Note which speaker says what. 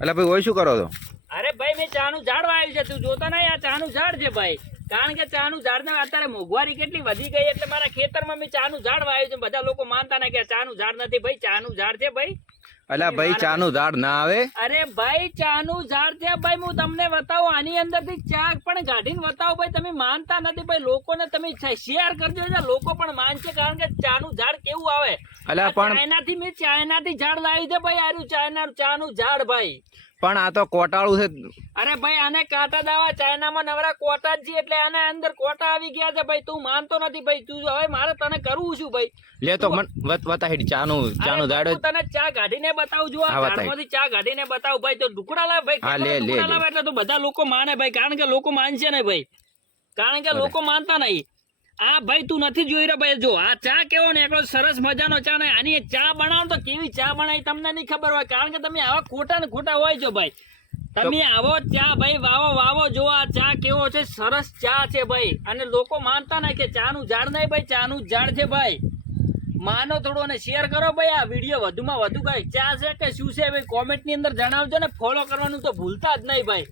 Speaker 1: એટલે ભાઈ હોય શું કરો છો?
Speaker 2: અરે ભાઈ મેં ચાનું ઝાડ વાવ્યું છે. તું જોતો નહીં આ ચાનું ઝાડ છે ભાઈ. કારણ કે ચાનું ઝાડ ને અત્યારે મોંઘવારી કેટલી વધી ગઈ એટલે મારા ખેતરમાં મેં ચાનું ઝાડ વાવ્યું છે. બધા લોકો માનતા ને કે ચાનું ઝાડ નથી. ભાઈ ચાનું ઝાડ છે ભાઈ.
Speaker 1: અલા ભાઈ ચાનું ઝાડ ના આવે?
Speaker 2: અરે ભાઈ ચાનું ઝાડ છે ભાઈ. હું તમને બતાવું આની અંદરથી ચા પણ કાઢીને બતાવો ભાઈ. તમે માનતા નથી ભાઈ. લોકોને તમે શેર કરજો એટલે લોકો પણ માનશે કારણ કે ચાનું ઝાડ કેવું આવે?
Speaker 1: અલા પણ
Speaker 2: ચાઇનાથી મેં ચાઇનાથી ઝાડ લાવ્યું છે ભાઈ. આર્યું ચાઇના ચાનું ઝાડ ભાઈ.
Speaker 1: પણ આ તો કોટાળું છે.
Speaker 2: અરે ભાઈ આને કાંટા દાવા ચાઇનામાં નવરા કોટા જ છે એટલે આને અંદર કોટા આવી ગયા છે ભાઈ. તું માનતો નથી ભાઈ. તું હવે મારે તને કરવું છું ભાઈ?
Speaker 1: લે તો મન વત વતા હેડી ચાનું ચાનું
Speaker 2: દાડો. તને ચા કાઢીને બતાવું જો આ. ઝાડમાંથી ચા કાઢીને બતાવું. ભાઈ તો ઢુકડા લાવ ભાઈ.
Speaker 1: હા, લે, લે,
Speaker 2: એટલે તો બધા લોકો માને ભાઈ. કારણ કે લોકો માનશે ને ભાઈ. કારણ કે લોકો માનતા નહીં. આ ભાઈ તું નથી જોઈ રહ્યો ભાઈ જો આ ચા કેવો ને એકલો સરસ મજાનો ચા ને આની ચા બનાવો તો કેવી ચા બનાવી તમને નહીં ખબર હોય કારણ કે તમે આવા ખોટા ને ખોટા હોય છો ભાઈ. તમે આવો ચા ભાઈ વાવો વાવો જો આ ચા કેવો છે સરસ ચા છે ભાઈ. અને લોકો માનતા ને કે ચા નું ઝાડ નહીં ભાઈ ચા નું ઝાડ છે ભાઈ. માનો થોડો અને શેર કરો ભાઈ આ વીડિયો વધુમાં વધુ કઈ ચા છે કે શું છે ભાઈ કોમેન્ટની અંદર જણાવજો ને ફોલો કરવાનું તો ભૂલતા જ નહીં ભાઈ.